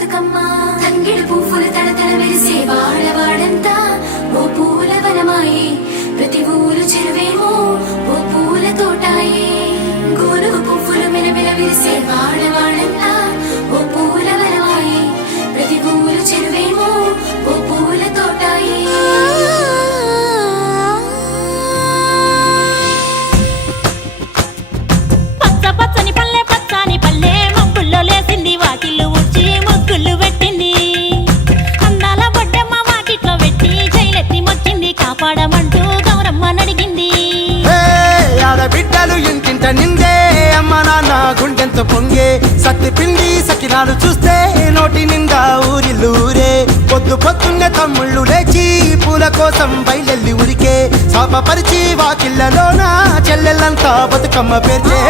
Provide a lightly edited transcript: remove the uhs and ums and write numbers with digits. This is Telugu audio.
బతుకమ్మ తంగిడి పువ్వులు తడతడ మెరిసే వాడవాడంతా ఓ పూల వనమాయే ప్రతి ఊరు చెరువేమో ఓ పూల తోటాయే గోరుగు పువ్వులు మిలమిల విరిసే వాడవాడంతా ఓ పూల వనమాయే ప్రతి ఊరు చెరువేమో ఓ పూల తోటాయే పచ్చ పచ్చని పల్లె పచ్చని పల్లె మబ్బుల్లో లేసింది వాకిళ్ళు ఊడ్చి ముగ్గులు పెట్టింది అందాల బొడ్డమ్మ వాకిట్లో పెట్టి జైలెత్తి మొక్కింది కాపాడమంటూ గౌరమ్మ నడిగింది ఆడబిడ్డలు ఇంటింట నిందే అమ్మ నాన్న గుండెంతో పొంగే సత్తి పిండి సకినాలు చూస్తే నోటి నిండా ఊరిల్లూరే పొద్దు పొద్దున్నే తమ్ముళ్ళు లేచి పూల కోసం బయలెల్లి ఉరికే శాపపరిచి వాకిళ్ళలోన చెల్లెళ్ళంతా బతుకమ్మ పేర్చే